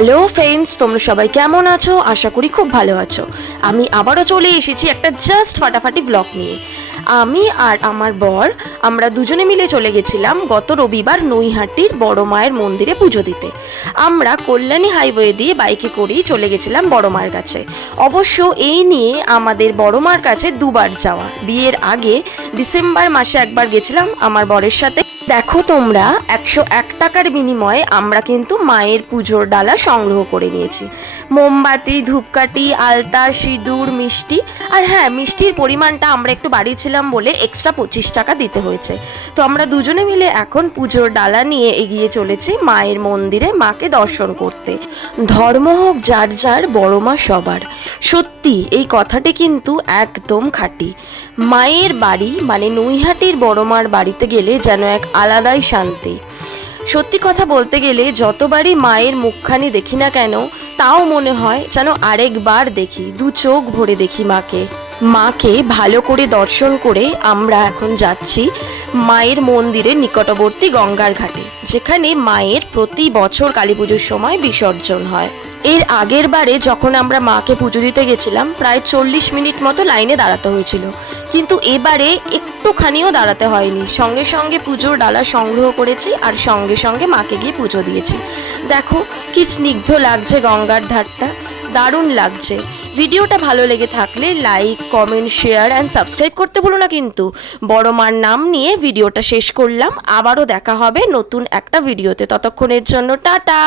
Hello friends, তোমরা সবাই কেমন আছো? আশা করি খুব ভালো আছো। আমি আবারও চলে এসেছি একটা জাস্ট ফাটাফাটি ব্লগ নিয়ে। আমি আর আমার বর আমরা দুজনে মিলে চলে গেছিলাম গত রবিবার নৈহাটির বড় মায়ের মন্দিরে পুজো দিতে। আমরা কল্যাণী হাইওয়ে দিয়ে বাইকে করেই চলে গেছিলাম বড় মায়ের কাছে। অবশ্য এই নিয়ে আমাদের বড় মার কাছে দুবার যাওয়া। বিয়ের আগে ডিসেম্বর মাসে একবার গেছিলাম আমার বরের সাথে। দেখো তোমরা, 101 টাকার বিনিময়ে আমরা কিন্তু মায়ের পুজোর ডালা সংগ্রহ করে নিয়েছি। মোমবাতি, ধূপকাঠি, আলতা, সিঁদুর, মিষ্টি। আর হ্যাঁ, মিষ্টির পরিমাণটা আমরা একটু বাড়িয়েছিলাম বলে এক্সট্রা 25 টাকা দিতে হয়েছে। তো আমরা দুজনে মিলে এখন পুজোর ডালা নিয়ে এগিয়ে চলেছি মায়ের মন্দিরে মাকে দর্শন করতে। ধর্ম হোক যার যার, বড় মা সবার। সত্যি এই কথাটি কিন্তু একদম খাঁটি। মায়ের বাড়ি মানে নৈহাটির বড় মার বাড়িতে গেলে যেন এক আলাদাই শান্তি। সত্যি কথা বলতে গেলে যতবারই মায়ের মুখখানি দেখি না কেন, তাও মনে হয় যেন আরেকবার দেখি, দু চোখ ভরে দেখি মাকে ভালো করে দর্শন করে আমরা এখন যাচ্ছি মায়ের মন্দিরের নিকটবর্তী গঙ্গার ঘাটে, যেখানে মায়ের প্রতি বছর কালী পুজোর সময় বিসর্জন হয়। এর আগের বারে যখন আমরা মাকে পুজো দিতে গেছিলাম, প্রায় 40 মিনিট মতো লাইনে দাঁড়াতে হয়েছিল, কিন্তু এবারে একটুখানিও দাঁড়াতে হয়নি। সঙ্গে সঙ্গে পুজোর ডালা সংগ্রহ করেছি আর সঙ্গে সঙ্গে মাকে গিয়ে পুজো দিয়েছি। দেখো কি স্নিগ্ধ লাগছে গঙ্গার ধারটা, দারুণ লাগছে। ভিডিওটা ভালো লেগে থাকলে like, comment, share and subscribe করতে ভুলো না কিন্তু। বড় মার নাম নিয়ে ভিডিওটা শেষ করলাম। আবারও দেখা হবে নতুন একটা ভিডিওতে। ততক্ষণের জন্য টাটা।